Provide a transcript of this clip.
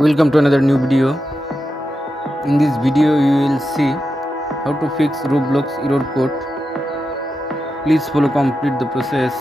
Welcome to another new video. In this video you will see how to fix Roblox error code. Please follow complete the process.